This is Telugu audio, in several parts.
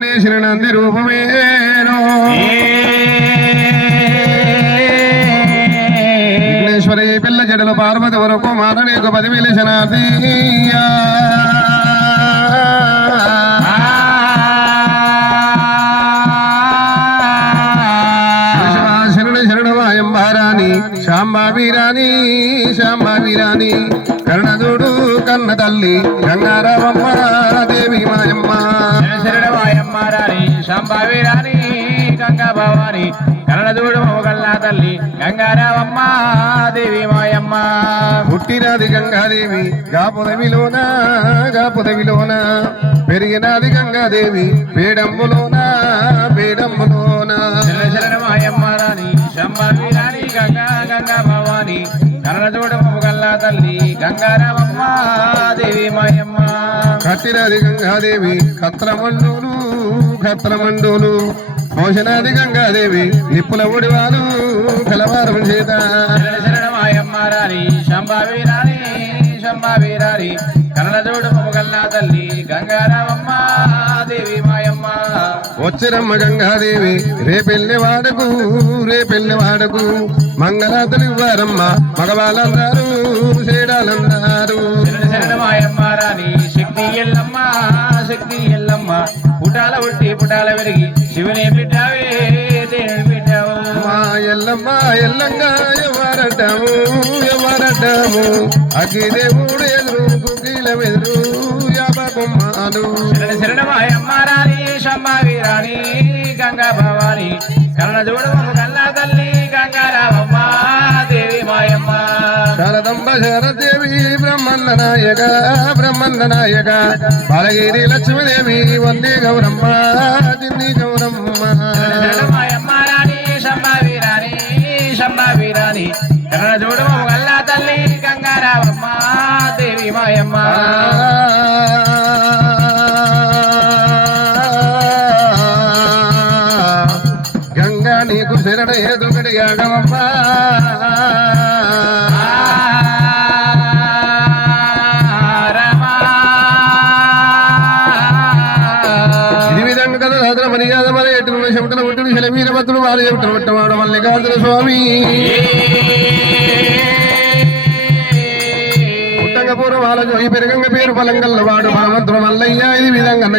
నంది రూపమేను విఘ్నేశ్వరి పిల్ల జడలు పార్వతి వరకు మారనీకు పది వెలిసినదీయా శరణు శరణు వాయంబారాణి శాంబావీరాణి శాంబావీరాణి కర్ణదుడు కన్న తల్లి భవాని కన్నడదూడు మొగల్లా తల్లి. గంగారావమ్మ దేవి మాయమ్మ. పుట్టినది గంగాదేవి గాపుదవిలోన గాపుదవిలోన పెరిగినది గంగాదేవి పేడంబులోన పేడంబులోన. శరణమాయమ్మ రాణి శాంబావి రాణి గంగా గంగా భవాని. కన్నడదూడు మొగల్లా తల్లి గంగారావమ్మ దేవి మాయమ్మ. కట్టినది గంగాదేవి కత్రమండులు కత్రమండులు. మోసనాది గంగాదేవి నిప్పుల ఒడివాలు కలవారం చేత. శరణమాయమ్మ రాణి శాంబావి రాణి శాంబావి రాణి కన్నడదూడు మొగల్లా తల్లి గంగారావమ్మ దేవి మాయమ్మ. వచ్చిరమ్మ గంగాదేవి రేపెళ్ళి వాడకు రేపెళ్ళి వాడకు. మంగళాతలు ఇవ్వారమ్మ మగవాళ్ళందరూ చేయడాలన్నారు శరణమాయమ్మ రాణి శక్తి ఎల్లమ్మ శక్తి ఎల్లమ్మ. పుటాల ఉట్టి పుటాల వెరిగి శివుని బిడ్డావే దేవుని బిడ్డావు. మా ఎల్లమ్మ ఎల్లంగా ఎదురు కుకీల శరణ గంగా భవాని. కన్న చూడము కన్నా తల్లి. శారదంబ శరదేవి బ్రహ్మన్న నాయక బ్రహ్మన్న నాయక బాలగిరి లక్ష్మీదేవి వందే గౌరమ్మ దిన్ని గౌరమ్మ. శంభావీరాణి శంభావీరాణి శంభావి శలవీర భద్రుడు వారు మల్లికార్జున స్వామి. పుట్టంగ పెరగంగ పేరు పలంగల్ల వాడు భగవంతుడు మల్లయ్య. ఇది విధంగా అన్న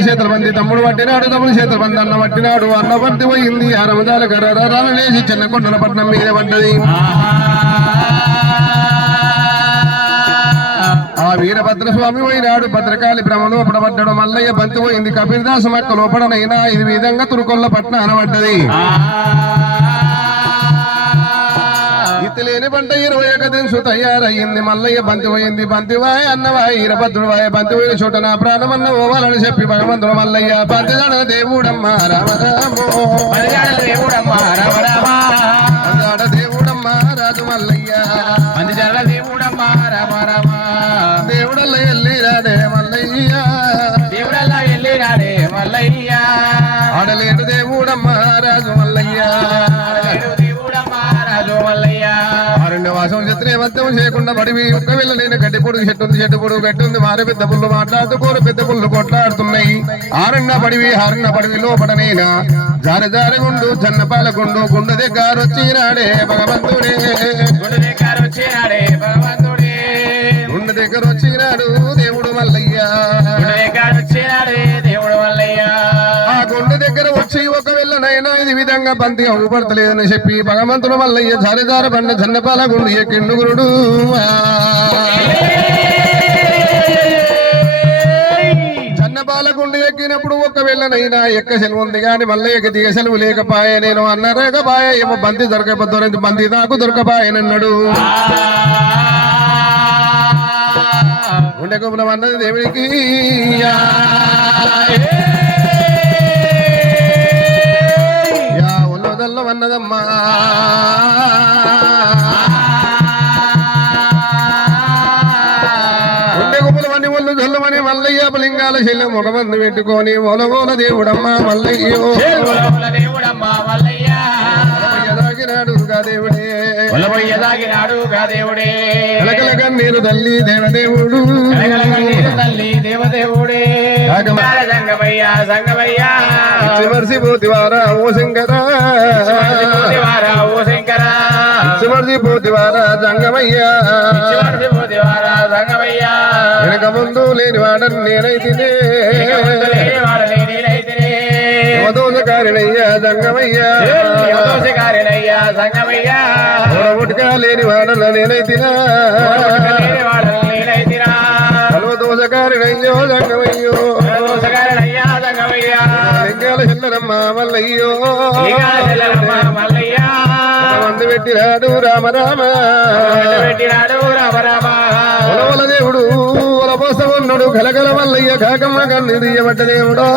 తమ్ముడు పట్టినాడు తమ్ముడు చేతుల అన్న పట్టినాడు. అన్న పట్టి పోయింది. ఆ రమజాల లేచి చిన్న కొండల పట్నం మీద పడ్డది. ఆ వీరభద్ర స్వామి పోయినాడు. భద్రకాళి భ్రమ లోపల పడ్డాడు మల్లయ్య బంతి పోయింది. కబీర్దాస్ మక్క లోపడనైనా ఇది విధంగా తురుకొల్ల పట్న అనబడ్డది. ఇతలేని పంట ఇరవై ఒక దినుసు తయారయ్యింది. మల్లయ్య బంతి పోయింది. బంతి వాయ అన్నవాయ ఈరభద్రుడు వాయ. బంతి పోయిన చోట నా ప్రాణమన్న ఓవాలని చెప్పి భగవంతుడు మల్లయ్య బంతి జన దేవుడమ్మ రామరామో దేవుడమ్మ రామ రామ. దేవుడమ్మ రాజు మల్లయ్య. ఆడలేడు దేవుడమ్మ రాజు మల్లయ్య. వాసం చిత్రే మధ్యం చేయకుండా పడివి ఒక్క వెళ్ళ నేను గడ్డి పొడుగు చెట్టు ఉంది చెట్టు పొడుగు గట్టి ఉంది మారి పెద్ద పుల్లు మాట్లాడుతూ కోరు పెద్ద పుల్లు కొట్లాడుతున్నాయి. ఆరున్న పడివి ఆరున్న పడివి లోపల నేనా? జారి జారి గుండు జన్న పాలగుండు గుండు దగ్గర వచ్చినాడే భగవంతుడే. గుడి దగ్గర వచ్చినాడే భగవంతుడే. గుండు దగ్గర వచ్చినాడు దేవుడు మల్లయ్య. దేవుడు వచ్చి ఒకవేళ నైనా ఇది విధంగా బంతి అవుపడతలేదని చెప్పి భగవంతుడు మల్లయ్య జారి బండ జన్నపాల గుండు ఏ గురుడు. జన్నపాల ఎక్కినప్పుడు ఒకవేళ నైనా ఎక్క సెలవు ఉంది కానీ మల్లయ్యకి దిగ సెలవు లేకపాయే. నేను అన్నరేకపాయ ఏమో బంతి దొరకపోతే బంతి నాకు దొరకపాయనన్నాడు. గుండె గుబలం అన్నది దేవుడికి ఉల్లదల్ల వన్నదమ్మా గుండె గుబలం అని ఒళ్ళు జల్లమని మల్లయ్య బలింగాల శల్యం ఒక మంది పెట్టుకొని ఒలగోల దేవుడమ్మా మల్లయ్యో. దేవుడే. ఒలబొయ్యదాగినాడు గా దేవుడే. కలకలగా నీరు తల్లి దేవదేవుడు. తల్లి దేవదేవుడే. సంగమయ్య. సంగమయ్య ఓ శంకర. శివారా ఓ శంకర. మర్చిపోతివారా జంగమయ్యా శివారా సంగమయ్య. వెనక ముందు లేని వాడని నేనైతే దోషకారినయ్యా సంగమయ్యా. పుట్టుక లేని వాడల నేనైతినా. దోషకారినయ్యా సంగమయ్యా లింగాల చిల్లరమ్మ మల్లయ్యో. మల్లయ్యా. మంది పెట్టినాడు రామ రామ. ఉలవల దేవుడు ఉలపోస ఉన్నాడు కలకల మల్లయ్య కాకమ్మ కన్ను తీయబడ్డ దేవుడు.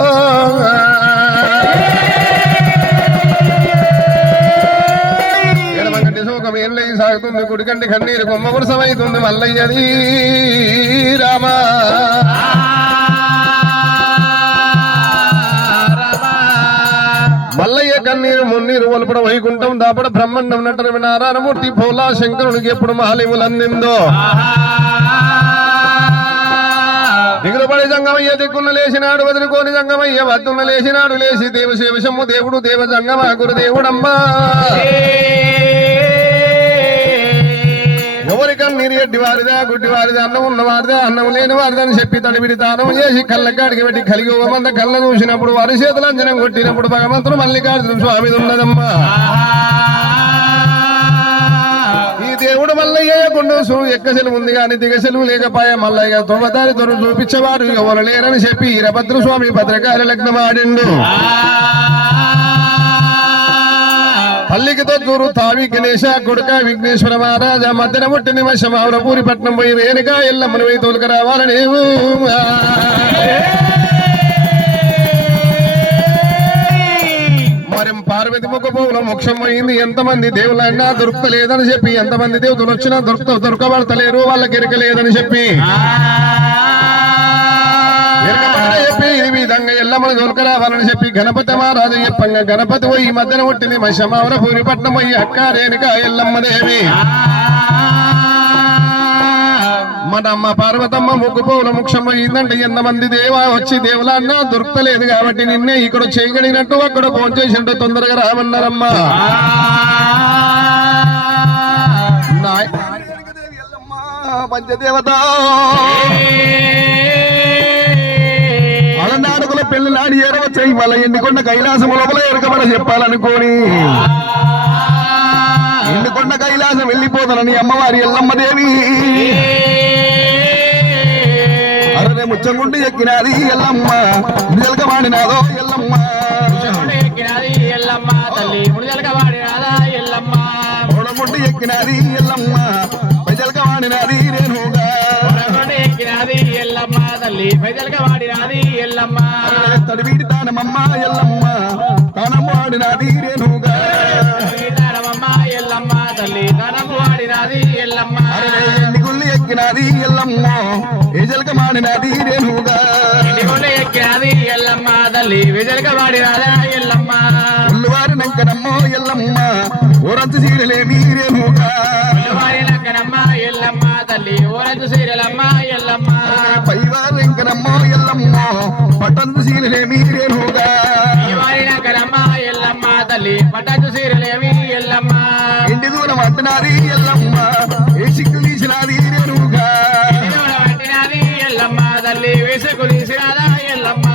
ఎడమగంటి సాగుతుంది కుడికంటి కన్నీరు కొమ్మ కురసమైతుంది మల్లయ్యది. రామ. మల్లయ్య కన్నీరు మున్నీరు ఒలుపడ వైకుంఠం దాపడ బ్రహ్మండం నటన నారాయణమూర్తి భోలా శంకరునికి ఎప్పుడు మహాలిములు అందిందో జంగమయ్య దిక్కున్న లేచినాడు వదులుకోని జంగమయ్య వద్దున్న లేచినాడు లేచి దేవశేవశము దేవుడు దేవ జంగమ గురుదేవుడమ్మా. ఎవరికం కన్నీరు ఎడ్డి వారిదా గుడ్డి వారిదా అన్నం ఉన్నవారిదా అన్నం లేని వారిదా అని చెప్పి తడివిడి తానం చేసి కళ్ళకాడికి పెట్టి కలిగి ఒక మంద కళ్ళ చూసినప్పుడు వారి చేతులు అంజనం కొట్టినప్పుడు భగవంతుడు మల్లికార్జున స్వామి ఉన్నదమ్మా. ఈ దేవుడు మల్లయ్య గుండు సులువు ఎక్క ఉంది కానీ దిగ సెలవు లేకపోయా మల్లయ్య తొమ్మదారి తొరు చూపించేవారు ఎవరు లేరని చెప్పి వీరభద్ర స్వామి భద్రకారి లగ్నం ఆడిండు. పల్లికితో తొత్తూరు తావి గణేశ కొడుక విఘ్నేశ్వర మహారాజ మధ్యన ముట్టి నిమిషం ఆవురపూరి పట్నం పోయి రేణుగా ఎల్లమ్మని పోయి తోలుక మరి పార్వతి ముఖ పోవుల మోక్షం పోయింది. ఎంతమంది దేవులైనా దొరకలేదని చెప్పి ఎంతమంది దేవతలు వచ్చినా దొరుకుత దొరకబడతలేరు వాళ్ళకి ఎరకలేదని చెప్పి. చెప్పి ఈ విధంగా ఎల్లమ్మని దొరకరావాలని చెప్పి గణపతి మహారాజు చెప్పంగా. గణపతి పోయి మధ్యన పుట్టింది మశమావర పూరిపట్నం పోయి అక్క రేణుక ఎల్లమ్మ దేవి. మన అమ్మ పార్వతమ్మ ముగ్గు పోవుల ముక్షం అయిందంటే ఎంతమంది దేవా వచ్చి దేవులన్నా దొరకలేదు కాబట్టి నిన్నే ఇక్కడ చేయగలిగినట్టు అక్కడ ఫోన్ చేసిండు. తొందరగా రామన్నారమ్మా. నాయ్- పంచదేవత. పెళ్ళి నాడి ఏరవచ్చాయి మళ్ళీ ఎండికొండ కైలాసం లోపల ఎరకబడ చెప్పాలనుకోని. ఎండికొండ కైలాసం వెళ్ళిపోతానని అమ్మవారి ఎల్లమ్మ దేవి అరనే ముచ్చంగుండి ఎక్కినాది ఎల్లమ్మ నిలకమాడినాదో ఎల్లమ్మ. ఎక్కినది ఎల్లమ్మ తల్లి ఎల్లమ్మ. ఓడముండి ఎక్కినాది ఎల్లమ్మ ప్రజలకమాడినాది రేణుగా ఎక్కినది ఎల్లమ్మ తల్లి ఎల్లమ్మ తడివీడి తానమమ్మ ఎల్లమ్మ. రేణుగా తనము వాడినాది ఎల్లమ్మ. గుళ్ళు ఎక్కినాది ఎల్లమ్మ. ఏజలక మాడినాది రేణుగా ఎక్కినది ఎల్లమ్మ. తల్లి విజలక వాడినాదా ఎల్లమ్మ. ఉల్లువారి నంకనమ్మో ఎల్లమ్మ. ఊరంత సీడలేమి రేణుగా వారి నక్కనమ్మ ఎల్లమ్మ తల్లి ఊరంత సీరలమ్మ ఎల్లమ్మ. పైవారి వెంకనమ్మో ఎల్లమ్మ. పట్టంత సీడలేమి రేణుగా వారి నక్కనమ్మ ఎల్లమ్మ తల్లి పట్టచ్చు సీరలేమి ఎల్లమ్మ. ఇంటి దూరం అంటున్నది ఎల్లమ్మ. ఏ సిక్కు తీసినది రేణుగా పట్టినది ఎల్లమ్మ తల్లి వేసుకు తీసిరాదా ఎల్లమ్మ.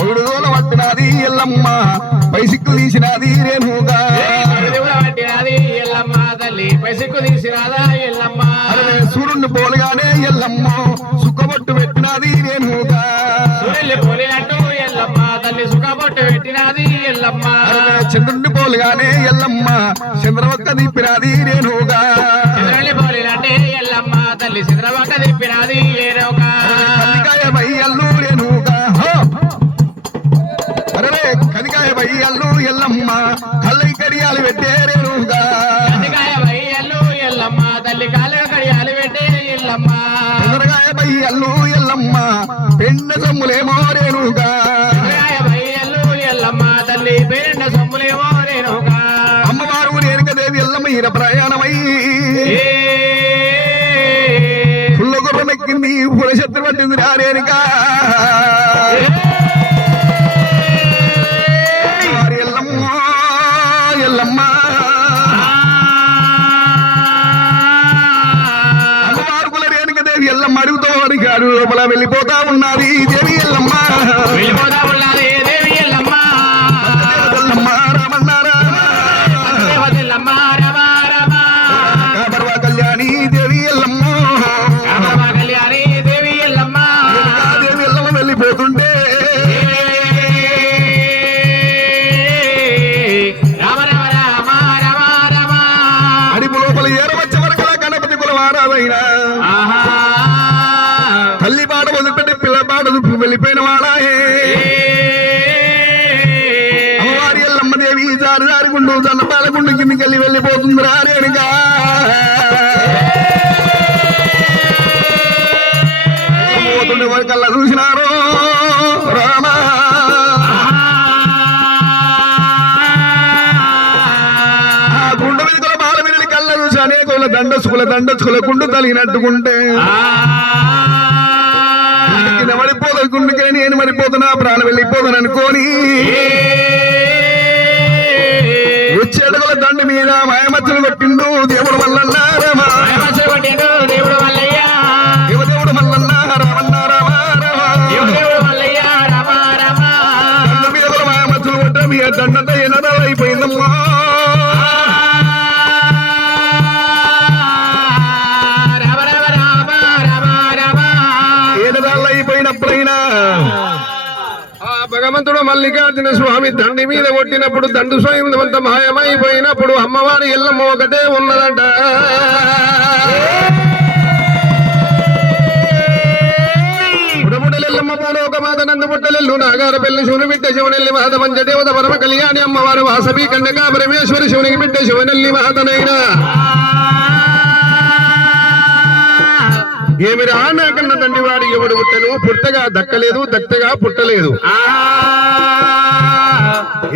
పౌడు దూరం అంటున్నది ఎల్లమ్మ. పై సిక్కు తీసినది రేణుగా తల్లి పైసకు తీసిరాదా ఎల్లమ్మ? అరే సూర్యుడిని పోలుగానే ఎల్లమ్మ సుక్కబొట్టు పెట్టినది రేణుగా సూర్యులు పోలినట్టు ఎల్లమ్మ తల్లి సుఖపొట్టు పెట్టినది ఎల్లమ్మ. అరే చంద్రుడిని పోలుగానే ఎల్లమ్మ చంద్రవక్క దిప్పినది రేణుగా చంద్రుని పోలినట్టే ఎల్లమ్మ తల్లి చంద్రబాక తిప్పినది ఏరోగా బయ్యల్లు ఎల్లమ్మ పెండ సొమ్ములేమో రేణుగా రేణుగా అమ్మవారు రేణుకదేవి ఎల్లమ్మ ఈర ప్రయాణమై. పుల్ల గుర్రమెక్కింది పులశత్రు పట్టింది రా దారి లోపల వెళ్ళిపోతా ఉన్నది దేవి ఎల్లమ్మ. వెళ్ళి వెళ్ళిపోతుంది రారేనుగా పోతుండే వరకల్లా చూసినారు రామా. ఆ గుండు వెనుకల బాల విని కళ్ళ చూసి అనేకుల దండసుకుల దండసుకుల గుండు తలిగినట్టుకుంటే. కింద పడిపోదు గుండుకే నేను మరిపోతున్నా ప్రాణం వెళ్ళిపోతాను అనుకోని. దండు మీద మాయమచ్చలు కొట్టిండు. దేవుడు మల్లన్నా రామ. రమ రమ. దండు మీద కూడా మాయమచ్చలు కొట్ట మీ దండంత మల్లికార్జున స్వామి దండి మీద కొట్టినప్పుడు దండు స్వయం మాయమైపోయినప్పుడు అమ్మవారి ఎల్లమ్మ ఒకటే ఉన్నదంట. నందుబుట్టలెల్లు నాగార పెళ్ళి శివుని బిడ్డ శివనెల్లి మాత మంచ దేవత పరమ కళ్యాణి అమ్మవారు వాసవి కన్యకా పరమేశ్వరి శివునికి బిడ్డ శివనెల్లి మాతనైనా. ఏమి రానా కన్న తండ్రి వాడి? ఎవడు పుట్టను? పుట్టగా దక్కలేదు దక్కగా పుట్టలేదు.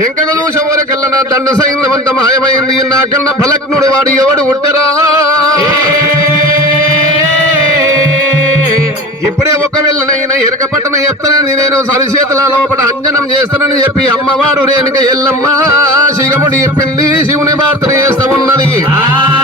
ఎంకగ చూసవర కల్లన దండ సైన్యమంత మాయమైంది. నాకన్న ఫలక్నుడు వాడు ఎవడు పుట్టరా? ఇప్పుడే ఒక వెళ్ళనైనా ఎరక పట్టణ ఎత్తనని నేను సరిచేతుల లోపల అంజనం చేస్తానని చెప్పి అమ్మవారు రేణుక ఎల్లమ్మ శిగముడి చెప్పింది. శివుని ప్రార్థన చేస్తా ఉన్నది. రైగముడి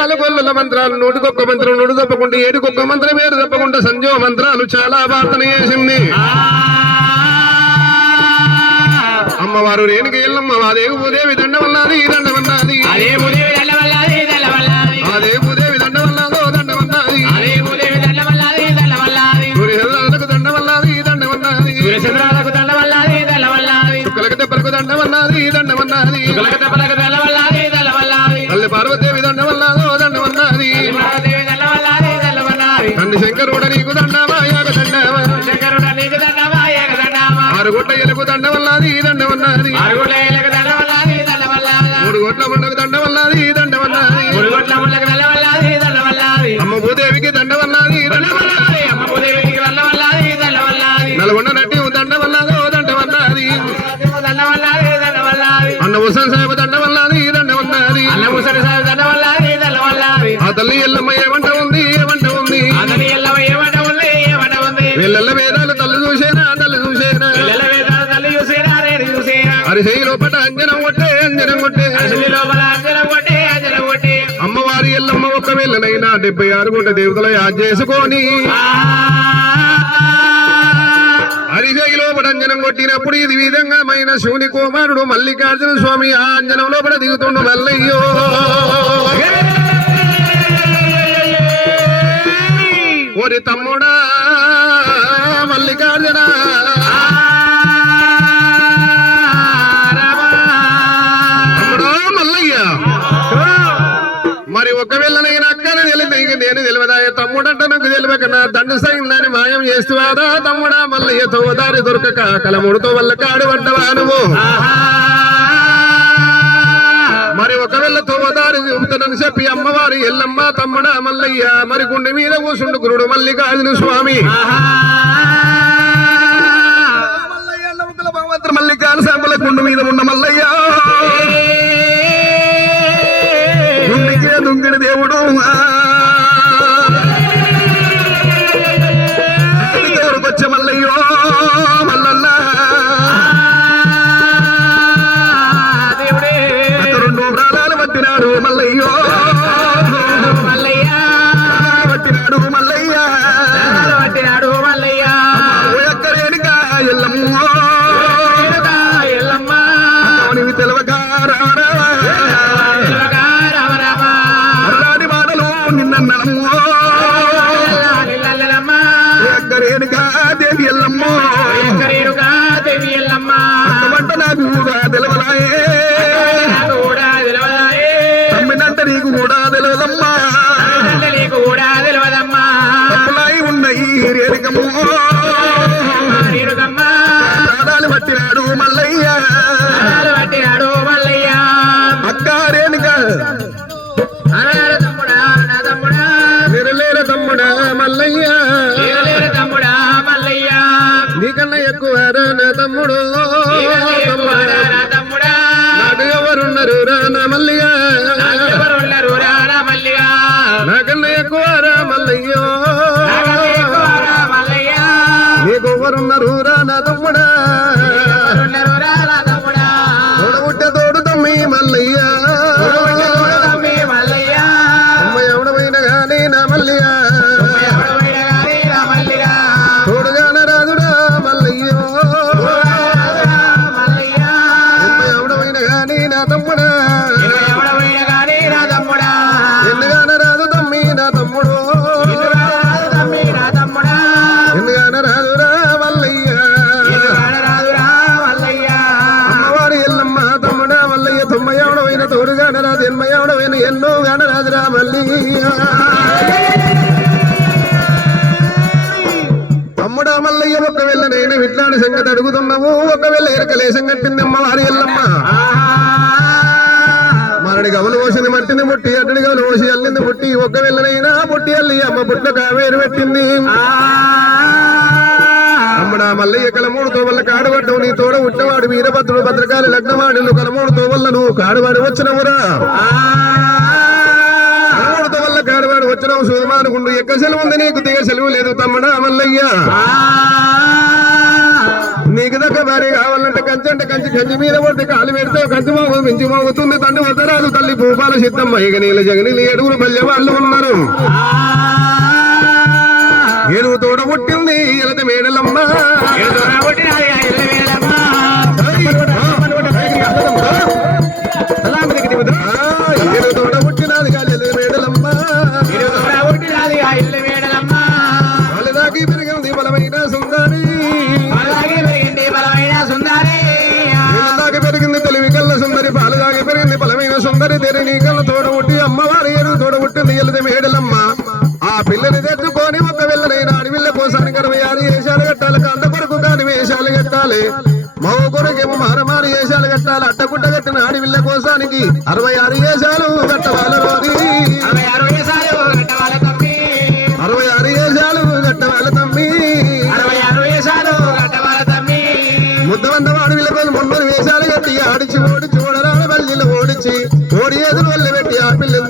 వేదాలు గొల్లల మంత్రాలు నూటికొక్క మంత్రం నూడు తప్పకుండా ఏడుకొక్క మంత్రం ఏడు తప్పకుండా సంజో మంత్రాలు చాలా ప్రార్థన చేసింది. అమ్మవారు రేణుక ఎల్లమ్మ భూదేవి దండమన్నది ఈ దండమన్నది అదే ఉదేవి దల్లవల్లాది నీకు దండం చూసేనా లోపల అంజనం కొట్టే అంజనం కొట్టే అమ్మవారి ఎల్లమ్మ ఒక వెళ్ళనైనా డెబ్బై ఆరు గుంట దేవతల యాద్ చేసుకొని. హరిజయి అంజనం కొట్టినప్పుడు ఇది విధంగా మైన శివుని కుమారుడు మల్లికార్జున స్వామి ఆ అంజనం లోపల దిగుతుండు మల్లయ్యో. ఓరి తమ్ముడా మల్లికార్జున. మరి ఒకవేళ నేను అక్కడ తెలియదు నేను తెలియదా? తమ్ముడంట నాకు తెలియక నా దండు సైన్యాన్ని మాయం చేస్తువారా తమ్ముడా మల్లయ్య తోదారి దొరకక కలముడితో వల్ల కాడు పడ్డవా నువ్వు? మరి ఒకవేళ తోదారి చూపుతానని చెప్పి అమ్మవారి ఎల్లమ్మ తమ్ముడా మల్లయ్య మరి గుండె మీద కూసుండు గురుడు మల్లికార్జున స్వామి. మల్లయ్య నమ్మకల భగవంతుడు మల్లికార్జున మీద ఉన్న మల్లయ్య. তোমার అమ్మ పుట్ల కావేరు పెట్టింది తమ్ముడా మల్లయ్య కలమూడు తోవల్ల కాడబడ్డవు నీ తోడ ఉట్టవాడు వీరభద్రుడు భద్రకాలి లగ్నవాడిలు కలమూడు తోవల్ల నువ్వు కాడవాడి వచ్చినవురా. కలమూడు తోవల్ల కాడవాడి వచ్చినవు సుధమానుకుండు ఎక్క సెలవు ఉంది నీకు దిగ సెలవు లేదు తమ్ముడా మల్లయ్య. నీకు దగ్గర భారీ కావాలంటే కంచి అంటే కంచి కంచి మీద పడితే కాలు పెడితే కంచి మోగు మించి మోగుతుంది తండ్రి వద్దరాదు తల్లి భూపాల సిద్ధమ్మ. ఇక నీళ్ళ జగనీళ్ళు ఏడుగురు మల్లె వాళ్ళు ఉన్నారు. ఏడుగు తోడ పుట్టింది ఎలత మేడలమ్మ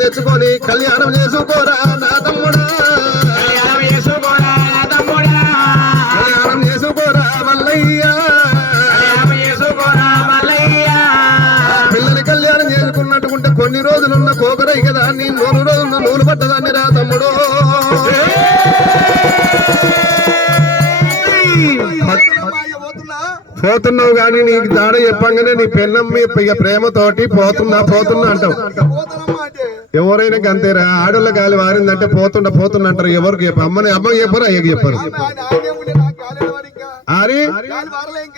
తెచ్చుకొని కళ్యాణం చేసుకోరా నా తమ్ముడా. కళ్యాణం చేసుకోరా మల్లయ్యా. పిల్లని కళ్యాణం చేసుకున్నట్టుకుంటే కొన్ని రోజులున్న కోకరై కదా నీ నూరు రోజులున్న నూలు పట్టదాన్ని రా తమ్ముడు. పోతున్నావు కానీ నీకు దాడ చెప్పంగానే నీ పెళ్ళం ఇక ప్రేమతోటి పోతున్నా పోతున్నా అంటావు. ఎవరైనా గంతేరా ఆడోళ్ళ గాలి వారిందంటే పోతుండ పోతున్నా అంటారు ఎవరికి చెప్ప? అమ్మని అమ్మకి చెప్పరు అయ్యకి చెప్పరు. అరే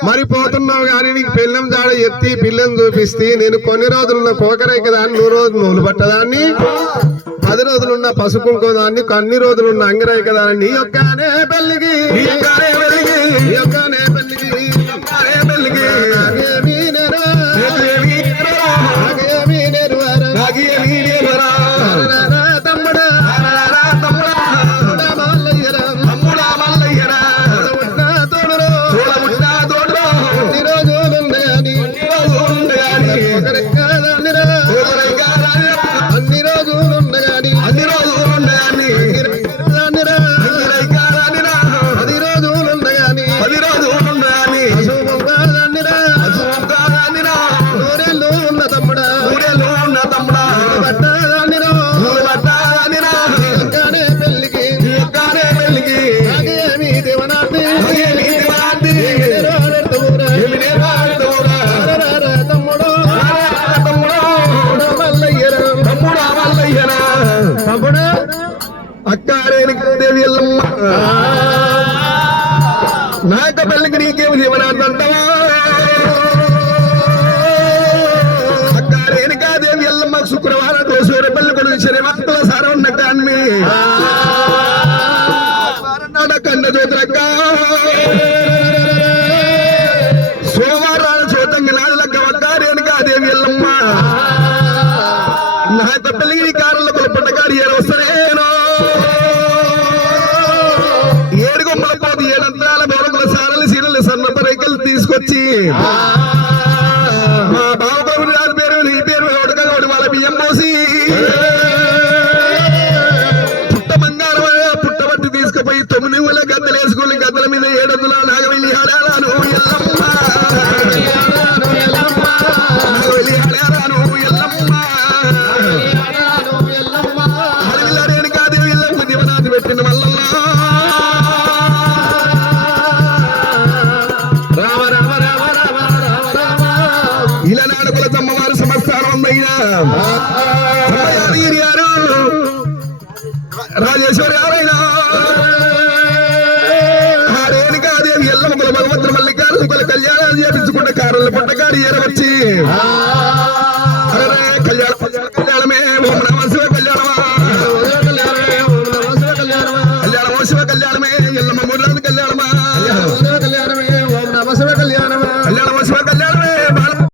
మరి పోతున్నావు కానీ నీకు పిల్లం జాడ ఎత్తి పిల్లని చూపిస్తే నేను కొన్ని రోజులున్న కోకరే కదా అని నూరు రోజులు నూలు పట్టదాన్ని పది రోజులున్న పసుపు దాన్ని అన్ని రోజులున్న అంగరాయి కదా అని నీ పెళ్ళికి తీసుకొచ్చి మా